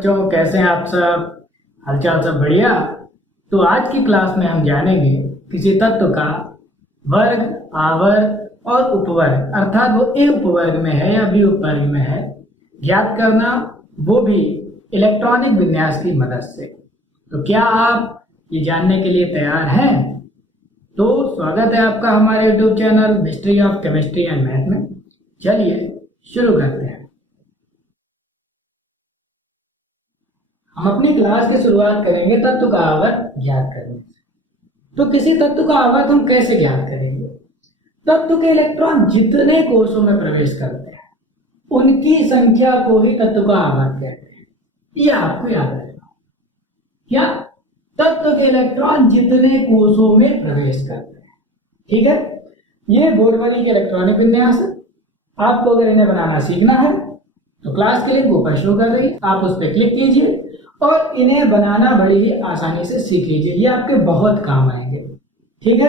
बच्चों, कैसे हैं आप सब? हालचाल सब बढ़िया? तो आज की क्लास में हम जानेंगे किसी तत्व का वर्ग, आवर्त और उपवर्ग, अर्थात वो ए उपवर्ग में है या बी उपवर्ग में है, ज्ञात करना, वो भी इलेक्ट्रॉनिक विन्यास की मदद से। तो क्या आप ये जानने के लिए तैयार हैं? तो स्वागत है आपका हमारे YouTube channel history of chemistry and math में। चलिए शुरू करते हैं। हम अपनी क्लास की शुरुआत करेंगे तत्व का आवर्त ज्ञात करने से। तो किसी तत्व का आवर्त हम कैसे ज्ञात करेंगे? तत्व के इलेक्ट्रॉन जितने कोषों में प्रवेश करते हैं उनकी संख्या को ही तत्व का आवर्त कहते हैं। यह आपको याद रखना। क्या? तत्व के इलेक्ट्रॉन जितने कोषों में प्रवेश करते हैं। ठीक है, ये बोरवली के इलेक्ट्रॉनिक विन्यास है। आपको अगर इन्हें बनाना सीखना है तो क्लास के लिंक ऊपर शो कर रही है, आप उस पर क्लिक कीजिए और इन्हें बनाना बड़ी ही आसानी से सीख लीजिए। ये आपके बहुत काम आएंगे। ठीक है,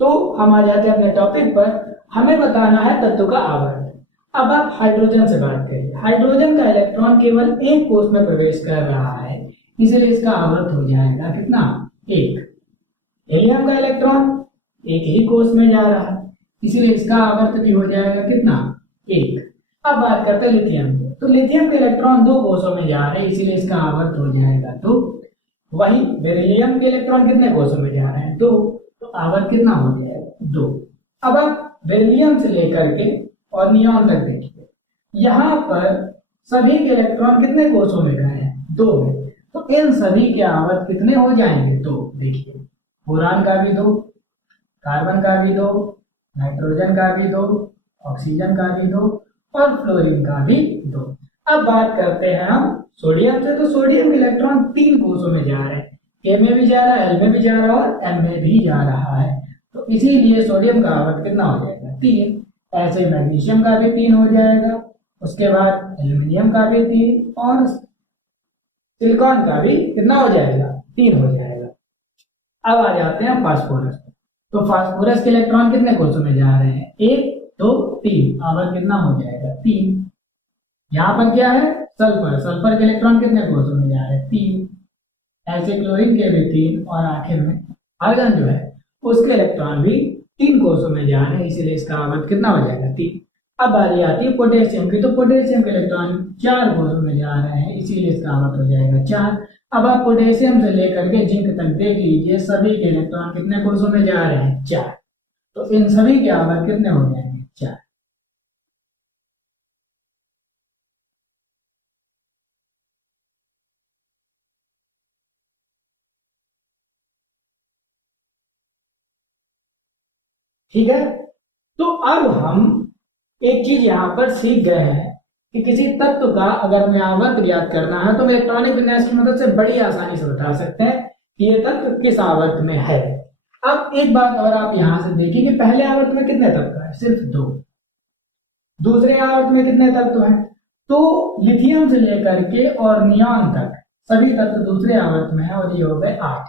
तो हम आ जाते हैं अपने टॉपिक पर। हमें बताना है तत्व का आवर्त। अब आप हाइड्रोजन से बात करिए। हाइड्रोजन का इलेक्ट्रॉन केवल एक कोष में प्रवेश कर रहा है, इसलिए इसका आवर्त हो जाएगा कितना? 1। हीलियम का इलेक्ट्रॉन एक ही कोष में जा रहा है, इसलिए इसका आवर्त भी हो जाएगा कितना? 1। अब बात करते हैं लिथियम की। तो लिथियम के इलेक्ट्रॉन 2 कोषों में जा रहे हैं, इसीलिए इसका आवर्त हो जाएगा 2। वही बेरिलियम के इलेक्ट्रॉन कितने कोषों में जा रहे हैं? 2। तो आवर्त कितना हो जाएगा? 2। अब आप बेरिलियम से लेकर के और नियॉन तक देखिए, यहाँ पर सभी के इलेक्ट्रॉन कितने कोषों में गए हैं? 2 में। तो इन सभी के आवर्त कितने हो जाएंगे? 2। देखिए, बोरान का भी 2, कार्बन का भी 2, नाइट्रोजन का भी 2, ऑक्सीजन का भी 2 और फ्लोरीन का भी 2। अब बात करते हैं हम सोडियम से। तो सोडियम के इलेक्ट्रॉन 3 कोषों में जा रहे हैं, ए में भी जा रहा है, एल में भी जा रहा है और एम में भी जा रहा है। तो इसीलिए सोडियम का आवर्त कितना हो जाएगा? 3। ऐसे मैग्नीशियम का भी 3 हो जाएगा, उसके बाद एल्यूमिनियम का भी 3 और सिलिकॉन का भी कितना हो जाएगा? 3 हो जाएगा। अब आ जाते हैं फास्फोरस। तो फास्फोरस के इलेक्ट्रॉन कितने कोषों में जा रहे हैं? 1, 2, 3। आवर्त कितना हो जाएगा? 3। यहाँ पर क्या है? सल्फर। सल्फर के इलेक्ट्रॉन कितने कोषों में जा रहे हैं? 3। ऐसे क्लोरीन के भी 3 और आखिर में आर्गन जो है उसके इलेक्ट्रॉन भी 3 कोषों में जा रहे हैं, इसीलिए इसका आवर्त कितना हो जाएगा? 3। अब बारी आती है पोटेशियम की। तो पोटेशियम के इलेक्ट्रॉन 4 कोषों में जा रहे हैं, इसीलिए इसका आवर्त हो जाएगा 4। अब आप पोटेशियम से लेकर के जिंक तक देख लीजिए, सभी के इलेक्ट्रॉन कितने कोषों में जा रहे हैं? 4। तो इन सभी के आवर्त कितने हो जाएंगे? 4। ठीक है, तो अब हम एक चीज यहाँ पर सीख गए हैं कि किसी तत्व का अगर हमें आवर्त ज्ञात करना है तो हम इलेक्ट्रॉनिक विन्यास की मदद से बड़ी आसानी से बता सकते हैं कि ये तत्व किस आवर्त में है। अब एक बात और आप यहां से देखिए कि पहले आवर्त में कितने तत्व है? सिर्फ 2। दूसरे आवर्त में कितने तत्व हैं? तो लिथियम से लेकर के और नियॉन तक सभी तत्व दूसरे आवर्त में है और ये हो गए 8।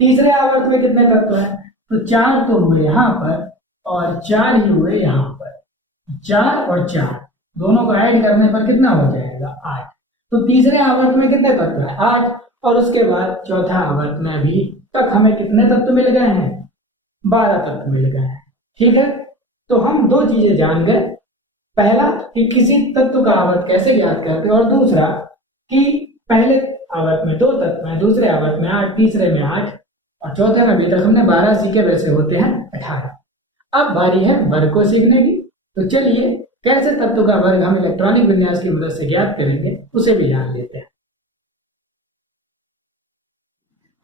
तीसरे आवर्त में कितने तत्व हैं? तो 4 तो हुए यहाँ पर और 4 ही हुए यहाँ पर। 4 और 4 दोनों को ऐड करने पर कितना हो जाएगा? 8। तो तीसरे आवर्त में कितने तत्व है? 8। और उसके बाद चौथा आवर्त में अभी तक हमें कितने तत्व मिल गए हैं? 12 तत्व मिल गए हैं। ठीक है, तो हम 2 चीजें जान गए। पहला कि किसी तत्व का आवर्त कैसे ज्ञात करते हैं, और दूसरा कि पहले आवर्त में 2 तत्व हैं, दूसरे आवर्त में 8, तीसरे में 8 और चौथे में अभी तक हमने 12 सीखे, वैसे होते हैं 18। अब बारी है वर्ग को सीखने की। तो चलिए कैसे तत्व का वर्ग हम इलेक्ट्रॉनिक विन्यास की मदद से ज्ञात करेंगे उसे भी जान लेते हैं।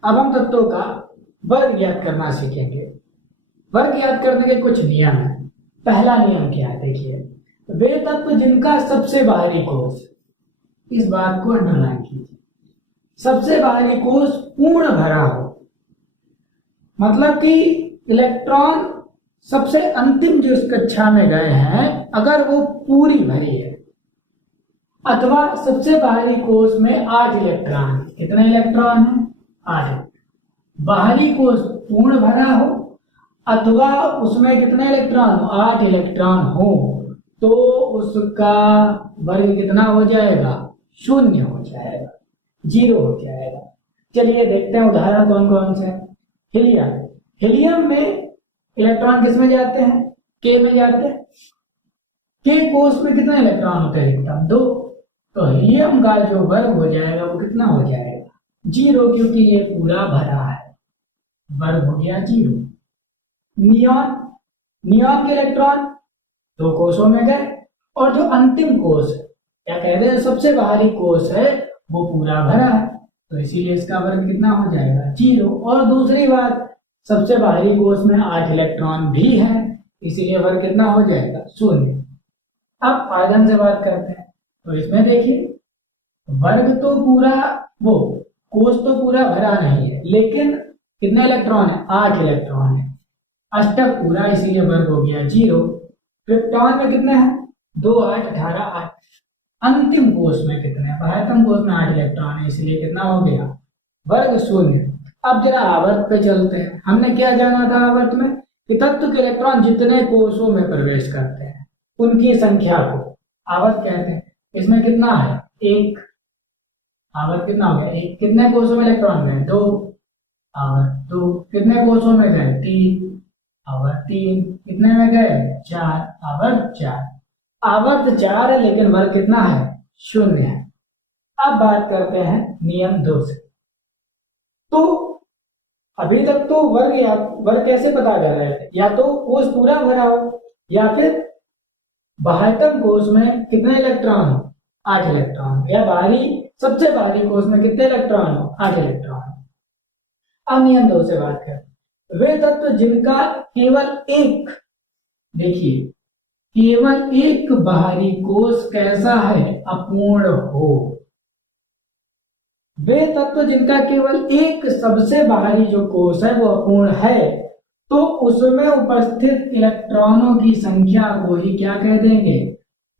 अब हम तत्वों का वर्ग ज्ञात करना सीखेंगे। वर्ग ज्ञात करने के कुछ नियम है। पहला नियम क्या है? देखिए, वे तत्व जिनका सबसे बाहरी कोष, इस बात को अंडरलाइन कीजिए, सबसे बाहरी कोष पूर्ण भरा हो, मतलब कि इलेक्ट्रॉन सबसे अंतिम जो इस कक्षा में गए हैं अगर वो पूरी भरी है, अथवा सबसे बाहरी कोष में 8 इलेक्ट्रॉन। कितने इलेक्ट्रॉन हैं? 8। बाहरी कोष पूर्ण भरा हो अथवा उसमें कितने इलेक्ट्रॉन? 8 इलेक्ट्रॉन हो, तो उसका वर्ग कितना हो जाएगा? 0 हो जाएगा। जीरो हो जाएगा। चलिए देखते हैं उदाहरण कौन कौन से हैं। हीलियम, हीलियम में इलेक्ट्रॉन किस में जाते हैं, के में जाते हैं। के कोष में कितने इलेक्ट्रॉन होते हैं अधिकतम, 2। तो हीलियम का जो वर्ग हो जाएगा वो कितना हो जाएगा, 0, क्योंकि ये पूरा भरा है, वर्ग हो गया 0। नियॉन, नियॉन के इलेक्ट्रॉन 2 कोषों में गए, और जो अंतिम कोष है, क्या कहते हैं, सबसे बाहरी कोष है, वो पूरा भरा है, तो इसीलिए इसका वर्ग कितना हो जाएगा, 0। और दूसरी बात, सबसे बाहरी कोष में 8 इलेक्ट्रॉन भी है, इसीलिए वर्ग कितना हो जाएगा, 0। अब आयतन से बात करते हैं, तो इसमें देखिए वर्ग तो पूरा, वो कोष तो पूरा भरा नहीं है, लेकिन कितने इलेक्ट्रॉन है, 8 इलेक्ट्रॉन है, अष्टक पूरा, इसीलिए वर्ग हो गया 0। क्रिप्टॉन में कितने हैं, 2, 8, 18, 8। अंतिम कोष में कितने हैं, बाह्यतम कोष में 8 इलेक्ट्रॉन है, इसलिए कितना हो गया, वर्ग 0। अब जरा आवर्त पे चलते हैं। हमने क्या जाना था आवर्त में, कि तत्व के इलेक्ट्रॉन जितने कोषों में प्रवेश करते हैं उनकी संख्या को आवर्त कहते हैं। इसमें कितना है, 1। आवर्त कितना हो गया, 1। कितने कोषों में इलेक्ट्रॉन गए, 2। आवर्त 2। कितने कोषों में गए, 3। आवर्त 3। कितने में गए, 4। आवर्त 4। आवर्त 4 है, लेकिन वर्ग कितना है, 0 है। अब बात करते हैं नियम 2 से। तो अभी तक तो वर्ग, या वर्ग कैसे पता कर रहे थे, या तो कोष पूरा भरा हो, या फिर बाह्यतम कोष में कितने इलेक्ट्रॉन हो, 8 इलेक्ट्रॉन, या बाहरी, सबसे बाहरी कोष में कितने इलेक्ट्रॉन हो, 8 इलेक्ट्रॉन। अब नियम 2 से बात करें, वे तत्व जिनका केवल एक, देखिए केवल एक बाहरी कोष कैसा है, अपूर्ण हो। वे तत्व जिनका केवल एक सबसे बाहरी जो कोष है वो अपूर्ण है, तो उसमें उपस्थित इलेक्ट्रॉनों की संख्या को ही क्या कह देंगे,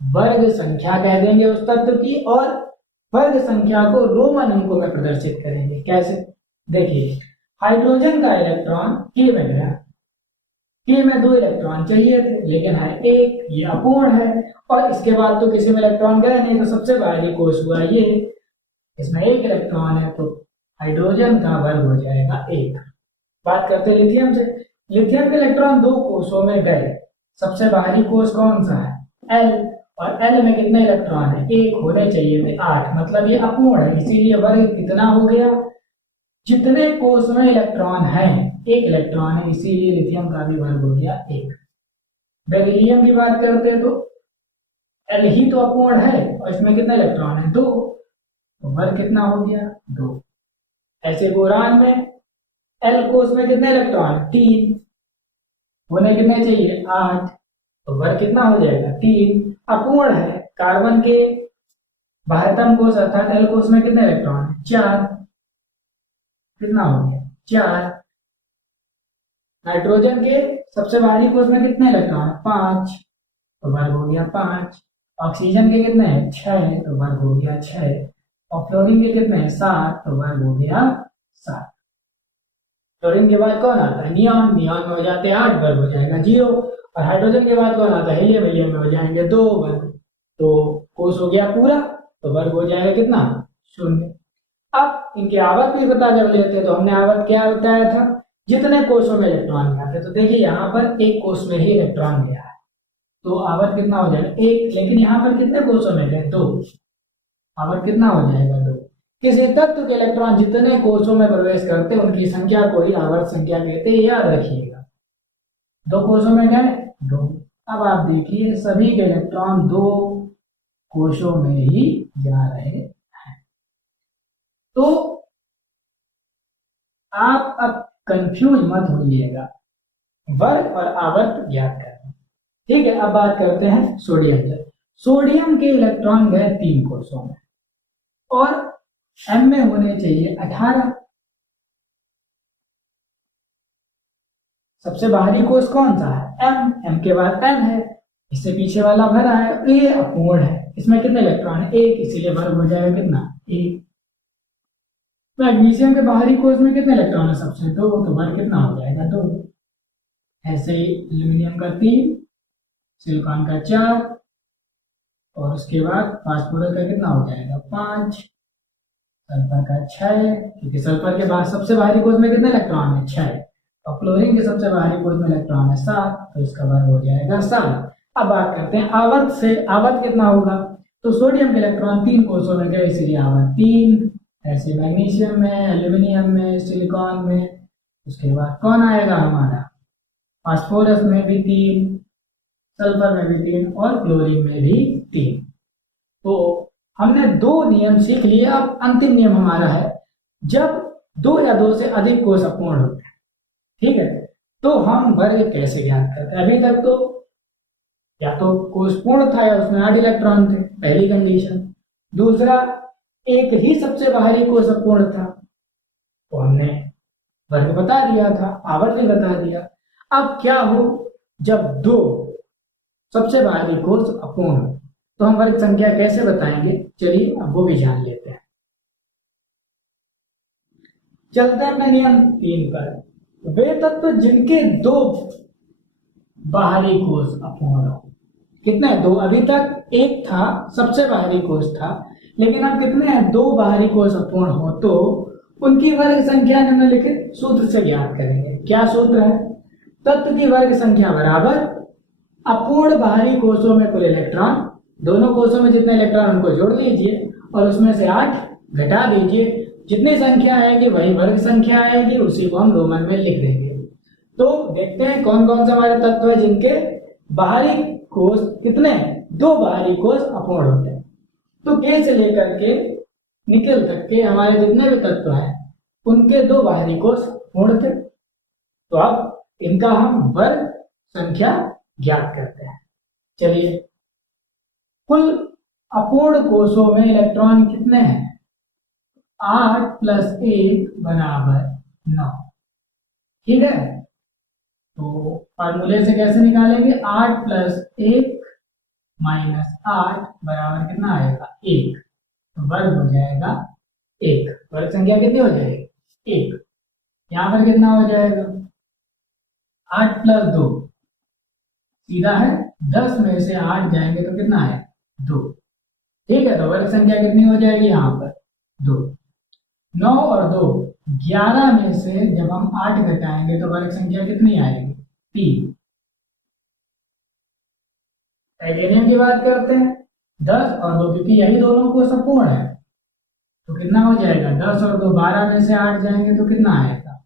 वर्ग संख्या कह देंगे उस तत्व की, और वर्ग संख्या को रोमन अंकों में प्रदर्शित करेंगे। कैसे, देखिए हाइड्रोजन का इलेक्ट्रॉन के में गया, के में 2 इलेक्ट्रॉन चाहिए थे, लेकिन है 1, ये अपूर्ण है, और इसके बाद तो किसी में इलेक्ट्रॉन गए नहीं, तो सबसे बाहरी कोष हुआ ये, इसमें 1 इलेक्ट्रॉन है, तो हाइड्रोजन का वर्ग हो जाएगा 1। बात करते हैं लिथियम से। लिथियम के इलेक्ट्रॉन 2 कोषों में गए, सबसे बाहरी कोष कौन सा है, L, और L में कितने इलेक्ट्रॉन है, 1 होने चाहिए थे, 8, मतलब ये अपूर्ण है, इसीलिए वर्ग कितना हो गया, जितने कोष में इलेक्ट्रॉन है 1 इलेक्ट्रॉन है, इसीलिए लिथियम का भी वर्ग हो गया 1। बेरिलियम की बात करते हैं तो L ही तो अपूर्ण है, और इसमें कितने इलेक्ट्रॉन है, 2, तो वर्ग कितना हो गया, 2। ऐसे बोरान में L कोष में कितने इलेक्ट्रॉन, 3, होने कितने चाहिए, 8, तो वर्ग कितना हो जाएगा, 3। अपूर्ण है, कार्बन के बाह्यतम कोष अर्थात L कोष में कितने इलेक्ट्रॉन है, 4, कितना हो गया, 4। नाइट्रोजन के सबसे बाहरी कोष में कितने इलेक्ट्रॉन है, 5, तो वर्ग हो गया 5। ऑक्सीजन के कितने हैं, 6, तो वर्ग हो गया 6। और फ्लोरीन के कितने हैं, 7, तो वर्ग हो गया 7। फ्लोरीन के बाद कौन आता है, नियॉन, नियॉन में हो जाते हैं 8, वर्ग हो जाएगा 0। और हाइड्रोजन के बाद कौन आता है, हीलियम, हीलियम में हो जाएंगे 2 वर्ग, तो कोष हो गया पूरा, तो वर्ग हो जाएगा कितना, 0। अब इनके आवर्त भी पता कर लेते हैं। तो हमने आवर्त क्या बताया था, जितने कोषों में इलेक्ट्रॉन जाते, तो देखिए यहाँ पर 1 कोष में ही इलेक्ट्रॉन गया है, तो आवर्त कितना हो जाएगा, 1। लेकिन यहाँ पर कितने कोषों में गए, 2, आवर्त कितना हो जाएगा, 2। किसी तत्व के इलेक्ट्रॉन जितने कोषों में प्रवेश करते हैं उनकी संख्या को ही आवर्त संख्या कहते हैं, याद रखिएगा। 2 कोषों में गए, 2। अब आप देखिए सभी के इलेक्ट्रॉन 2 कोषों में ही जा रहे हैं। तो आप अब कंफ्यूज मत होइएगा, वर्ग और आवर्त ज्ञात करना, ठीक है। अब बात करते हैं सोडियम से। सोडियम के इलेक्ट्रॉन गए 3 कोषों में, और M में होने चाहिए 18। सबसे बाहरी कोष कौन सा है, M, M के बाद N है, इससे पीछे वाला भरा है, ये अपूर्ण है, इसमें कितने इलेक्ट्रॉन है, 1, इसीलिए वर्ग हो जाएगा कितना, 1। मैग्नीशियम के बाहरी कोष में कितने इलेक्ट्रॉन है, सबसे 2, तो वर्ग कितना हो जाएगा, 2। ऐसे ही एल्यूमिनियम का 3, सिलिकॉन का 4, और उसके बाद फास्फोरस का कितना हो जाएगा, 5। सल्फर का 6, क्योंकि सल्फर के बाद सबसे भारी कोष में कितने इलेक्ट्रॉन है? 6। और क्लोरीन के सबसे भारी कोष में इलेक्ट्रॉन है 7, तो इसका वर्ग हो जाएगा 7। अब बात करते हैं आवर्त से। आवर्त कितना होगा? तो सोडियम के इलेक्ट्रॉन 3 कोषों में गए, इसलिए आवर्त 3। ऐसे मैग्नीशियम में, एल्यूमिनियम में, सिलिकॉन में। उसके बाद कौन आएगा हमारा? फास्फोरस में भी 3, सल्फर में भी 3 और क्लोरीन में भी 3। तो हमने 2 नियम सीख लिए। अब अंतिम नियम हमारा है, जब 2 या 2 से अधिक कोष अपूर्ण होते हैं, ठीक है, तो हम वर्ग कैसे ज्ञात करते हैं? अभी तक तो या तो कोष पूर्ण था या उसमें 8 इलेक्ट्रॉन थे, पहली कंडीशन। दूसरा, एक ही सबसे बाहरी कोष अपूर्ण था, तो हमने वर्ग बता दिया था, आवर्त भी बता दिया। अब क्या हो जब 2 सबसे बाहरी कोष अपूर्ण हो, तो हम वर्ग संख्या कैसे बताएंगे? चलिए अब वो भी जान लेते हैं। चलते हैं अपने नियम 3 पर। वे तत्व जिनके 2 बाहरी कोष अपूर्ण हो। कितने? 2। अभी तक एक था, सबसे बाहरी कोष था, लेकिन अब कितने हैं? 2 बाहरी कोष अपूर्ण हो, तो उनकी वर्ग संख्या निम्नलिखित सूत्र से ज्ञात करेंगे। क्या सूत्र है? तत्व की वर्ग संख्या बराबर अपूर्ण बाहरी कोषों में कुल इलेक्ट्रॉन, दोनों कोषों में जितने इलेक्ट्रॉन उनको जोड़ लीजिए और उसमें से 8 घटा दीजिए। जितनी संख्या आएगी वही वर्ग संख्या आएगी, उसी को हम रोमन में लिख देंगे। तो देखते हैं कौन कौन से हमारे तत्व है जिनके बाहरी कोष कितने? 2 बाहरी कोष अपूर्ण होते हैं। तो K से लेकर के निकल तक के हमारे जितने भी तत्व हैं उनके 2 बाहरी कोष पूर्ण थे। तो अब इनका हम वर्ग संख्या ज्ञात करते हैं। चलिए, कुल अपूर्ण कोषों में इलेक्ट्रॉन कितने हैं? 8 + 1 = 9। ठीक है, तो फार्मूले से कैसे निकालेंगे? 8 + 1 - 8 बराबर कितना आएगा? 1। तो वर्ग हो जाएगा 1। वर्ग संख्या कितनी हो जाएगी? 1। यहां पर कितना हो जाएगा? 8 + 2 सीधा है, 10 में से 8 जाएंगे तो कितना है? 2। ठीक है, तो वर्ग संख्या कितनी हो जाएगी यहाँ पर? 2। 9 और 2 11 में से जब हम 8 घटाएंगे तो वर्ग संख्या कितनी आएगी? 3। एल्यूमिनियम की बात करते हैं, 10 और 2, क्योंकि यही दोनों को अपूर्ण है, तो कितना हो जाएगा? 10 और 2 12 में से 8 जाएंगे तो कितना आएगा?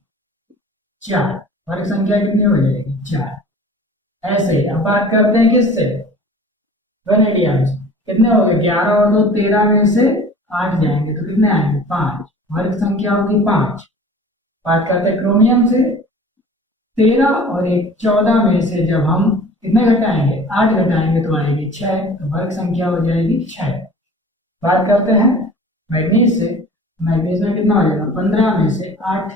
4। वर्ग संख्या कितनी हो जाएगी? 4। ऐसे अब बात करते हैं किससे? वेनेडियम से। कितने हो गए? 11 और 2 13 में से 8 जाएंगे तो कितने आएंगे? 5। वर्ग संख्या होगी 5। बात करते हैं क्रोमियम से, 13 और 1 14 में से जब हम कितने घटाएंगे? 8 घटाएंगे तो आएगी 6, तो वर्ग संख्या हो जाएगी 6। बात करते हैं मैग्नीज से, मैग्नीज में कितना हो जाएगा? 15 में से 8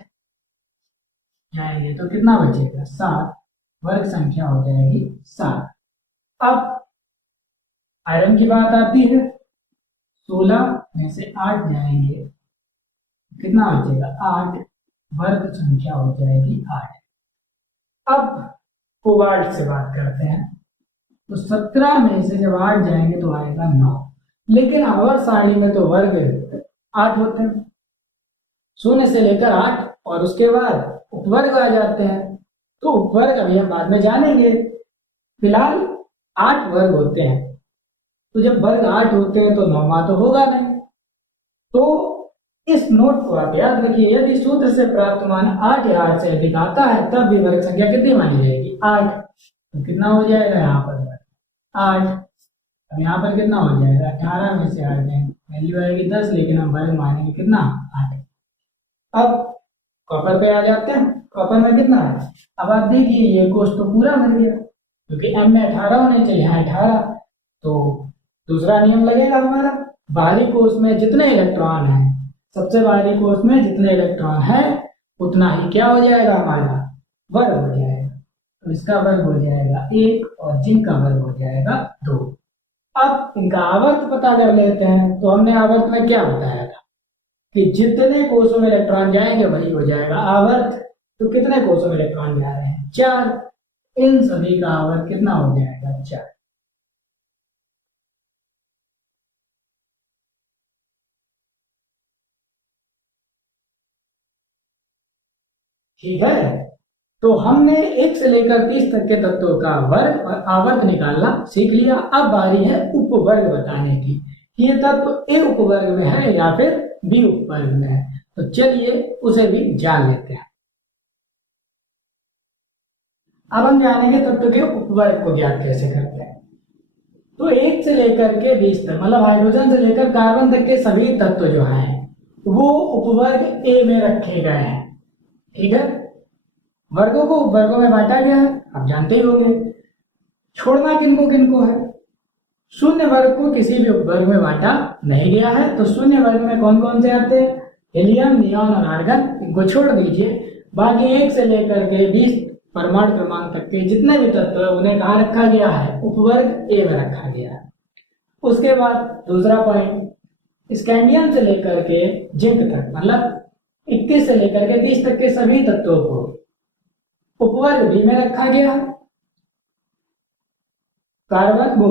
जाएंगे तो कितना बचेगा? 7। वर्ग संख्या हो जाएगी 7। अब आयरन की बात आती है, 16 में से 8 जाएंगे कितना बचेगा? 8। वर्ग संख्या हो जाएगी 8। अब कोबाल्ट से बात करते हैं, तो 17 में से जब 8 जाएंगे तो आएगा 9। लेकिन आवर्त सारणी में तो वर्ग 8 होते हैं, 0 से लेकर 8 और उसके बाद उपवर्ग आ जाते हैं। तो उपवर्ग अभी हम बाद में जानेंगे, फिलहाल 8 वर्ग होते हैं। तो जब वर्ग 8 होते हैं तो 9वां तो होगा नहीं। तो इस नोट को आप याद रखिए, यदि सूत्र से प्राप्त मान 8 या 8 से अधिक आता है तब भी वर्ग संख्या कितनी मानी जाएगी? 8। तो कितना हो जाएगा यहाँ पर? 8। अब यहाँ पर कितना हो जाएगा? 18 में से 8 जाएंगे, वैल्यू आएगी 10, लेकिन हम वर्ग मानेंगे कितना? 8। अब कॉपर पे आ जाते हैं। कॉपर में कितना है? अब आप देखिए, ये कोष तो पूरा भर गया, क्योंकि m में 18 होने चाहिए, यहाँ 18। तो दूसरा नियम लगेगा हमारा, बाहरी कोष में जितने इलेक्ट्रॉन हैं, सबसे बाहरी कोष में जितने इलेक्ट्रॉन हैं उतना ही क्या हो जाएगा? हमारा वर्ग हो जाएगा। तो इसका वर्ग हो जाएगा 1 और जिंक का वर्ग हो जाएगा 2। अब इनका आवर्त पता कर लेते हैं। तो हमने आवर्त में क्या बताया था कि जितने कोषों में इलेक्ट्रॉन जाएंगे वही हो जाएगा आवर्त। तो कितने कोषों में इलेक्ट्रॉन जा रहे हैं? 4। इन सभी का आवर्त कितना हो जाएगा? 4। ठीक है। तो हमने 1 से लेकर 30 तक के तत्वों का वर्ग और आवर्त निकालना सीख लिया। अब बारी है उपवर्ग बताने की, ये तत्व ए उपवर्ग में है या फिर बी उपवर्ग में है। तो चलिए उसे भी जान लेते हैं। अब हम जानेंगे तत्व के उपवर्ग को ज्ञात कैसे करते हैं। तो 1 से लेकर के 20 तक, मतलब हाइड्रोजन से लेकर कार्बन तक के सभी तत्व जो हैं वो उपवर्ग ए में रखे गए हैं। ठीक है, वर्गों को उपवर्गों में बांटा गया है, आप जानते ही होंगे। छोड़ना किनको किनको है, शून्य वर्ग को किसी भी उपवर्ग में बांटा नहीं गया है। तो शून्य वर्ग में कौन कौन से आते हैं, हीलियम, नियॉन और आर्गन, इनको छोड़ दीजिए। बाकी 1 से लेकर के 20 परमाणु क्रमांक तक के जितने भी तत्व है उन्हें कहाँ रखा गया है, उपवर्ग ए में रखा गया है। उसके बाद दूसरा पॉइंट, स्कैंडियम से लेकर के जिंक तक, मतलब 21 से लेकर के 30 तक के सभी तत्वों को उपवर्ग बी में रखा गया है। कार्बन वो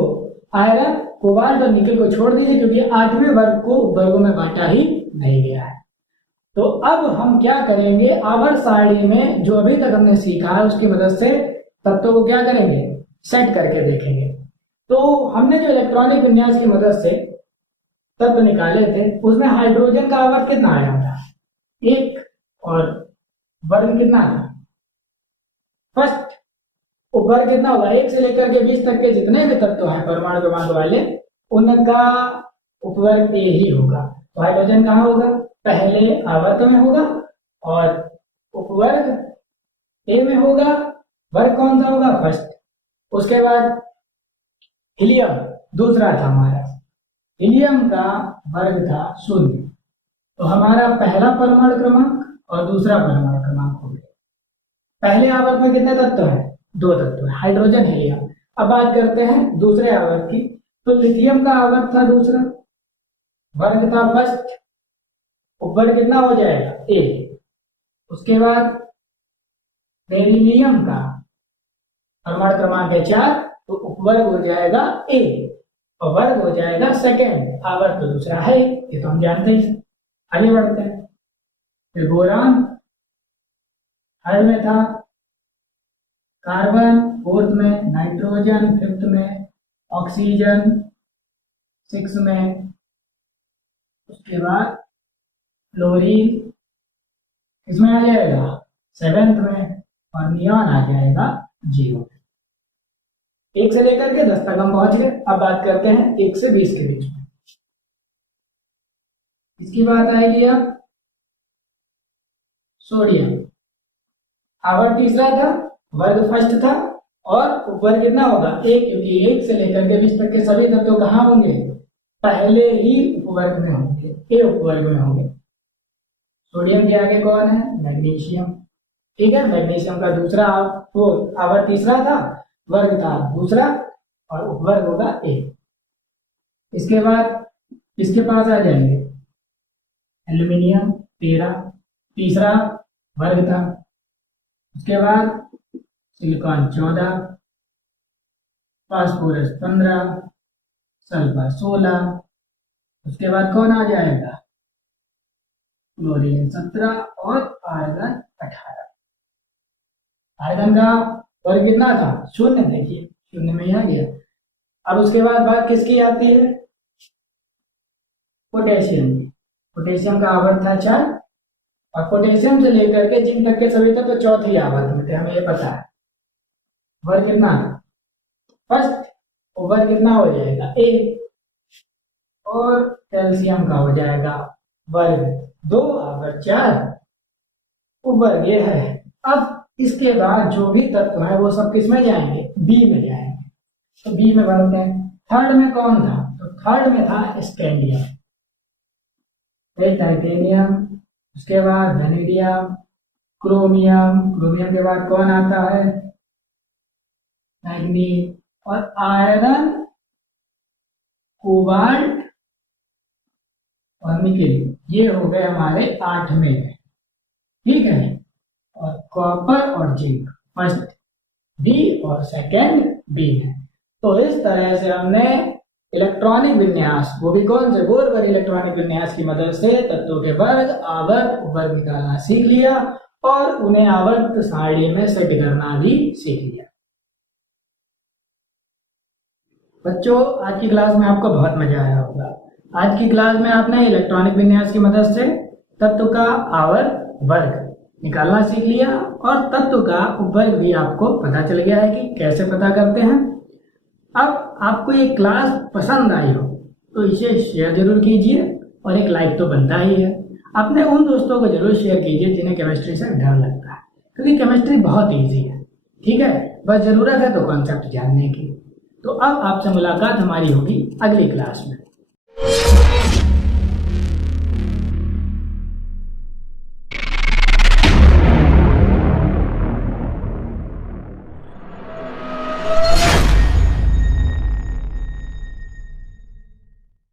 आयरन, कोबाल्ट और निकल को छोड़ दीजिए क्योंकि 8वें वर्ग को उपवर्गों में बांटा ही नहीं गया है। तो अब हम क्या करेंगे, आवर्त सारणी में जो अभी तक हमने सीखा है उसकी मदद से तत्वों को क्या करेंगे, सेट करके देखेंगे। तो हमने जो इलेक्ट्रॉनिक विन्यास की मदद से तत्व निकाले थे उसमें हाइड्रोजन का आवर्त कितना आया था, 1, और वर्ग कितना था, फर्स्ट उपवर्ग कितना होगा, 1 से लेकर के 20 तक के जितने भी तत्व हैं परमाणु क्रमांक वाले उनका उपवर्ग ए ही होगा। तो हाइड्रोजन कहाँ होगा, पहले आवर्त में होगा और उपवर्ग ए में होगा। वर्ग कौन सा होगा, फर्स्ट। उसके बाद हीलियम दूसरा था हमारा, हीलियम का वर्ग था 0। तो हमारा पहला परमाणु क्रमांक और दूसरा परमाणु क्रमांक हो गया। पहले आवर्त में कितने तत्व हैं, 2 तत्व है, हाइड्रोजन, हीलियम। अब बात करते हैं दूसरे आवर्त की। तो लिथियम का आवर्त था दूसरा, वर्ग था फर्स्ट, उपवर्ग कितना हो जाएगा, ए। उसके बाद बेरिलियम का परमाणु क्रमांक है 4, तो उपवर्ग हो जाएगा ए और वर्ग हो जाएगा सेकेंड। आवर्त तो दूसरा है, ये तो हम जानते ही। आगे बढ़ते हैं। फिर बोरान थर्ड में था, कार्बन फोर्थ में, नाइट्रोजन फिफ्थ में, ऑक्सीजन 6 में, उसके बाद फ्लोरीन इसमें आ जाएगा 7th में, और नियॉन आ जाएगा 0। 1 से लेकर के 10 तक हम पहुंच गए। अब बात करते हैं 1 से 20 के बीच में। इसकी बात आएगी अब सोडियम, आवर्त तीसरा था, वर्ग फर्स्ट था और उपवर्ग कितना होगा, 1, क्योंकि 1 से लेकर के 20 तक के सभी तत्व कहाँ होंगे, पहले ही उपवर्ग में होंगे, ए उपवर्ग में होंगे। सोडियम के आगे कौन है, मैग्नीशियम। ठीक है, मैग्नीशियम का दूसरा वो आवर्त तीसरा था, वर्ग था दूसरा और उपवर्ग होगा ए। इसके बाद इसके पास आ जाएंगे एल्यूमिनियम 13, तीसरा वर्ग था। उसके बाद सिलिकॉन 14, फास्फोरस 15, सल्फर 16। उसके बाद कौन आ जाएगा, क्लोरीन 17 और आर्गन 18। आर्गन का वर्ग कितना था, 0, देखिए 0 में ही आ गया। अब उसके बाद बात किसकी आती है, पोटेशियम। पोटेशियम का आवर्त था 4 और पोटेशियम से लेकर के जिंक तक के सभी तक तो चौथी आवर्त में थे, हमें ये पता है। वर्ग कितना था, फर्स्ट, वर्ग कितना हो जाएगा ए, और कैल्शियम का हो जाएगा वर्ग 2 आवर्त 4, उपवर्ग ये है। अब इसके बाद जो भी तत्व है वो सब किस में जाएंगे, बी में जाएंगे। तो बी में बढ़ते हैं। थर्ड में कौन था, तो थर्ड में था स्कैंडियम, फिर टाइटेनियम, उसके बाद वेनेडियम, क्रोमियम, क्रोमियम के बाद कौन आता है, मैग्नीज, और आयरन, कोबाल्ट और निकेल, ये हो गए हमारे 8वें। ठीक है, और कॉपर और जिंक फर्स्ट बी और सेकेंड बी है। तो इस तरह से हमने इलेक्ट्रॉनिक विन्यास, वो भी कौन से, बोरबर इलेक्ट्रॉनिक विन्यास की मदद से तत्वों के वर्ग, आवर्त, उपवर्ग निकालना सीख लिया और उन्हें आवर्त सारणी में सेट करना भी सीख लिया। बच्चों, आज की क्लास में आपको बहुत मजा आया होगा। आज की क्लास में आपने इलेक्ट्रॉनिक विन्यास की मदद से तत्व का आवर्त वर्ग निकालना सीख लिया और तत्व का उपवर्ग भी आपको पता चल गया है कि कैसे पता करते हैं। अब आपको ये क्लास पसंद आई हो तो इसे शेयर जरूर कीजिए और एक लाइक तो बनता ही है। अपने उन दोस्तों को जरूर शेयर कीजिए जिन्हें केमिस्ट्री से डर लगता है, क्योंकि केमिस्ट्री बहुत इजी है। ठीक है, बस जरूरत है तो कॉन्सेप्ट जानने की। तो अब आपसे मुलाकात हमारी होगी अगली क्लास में।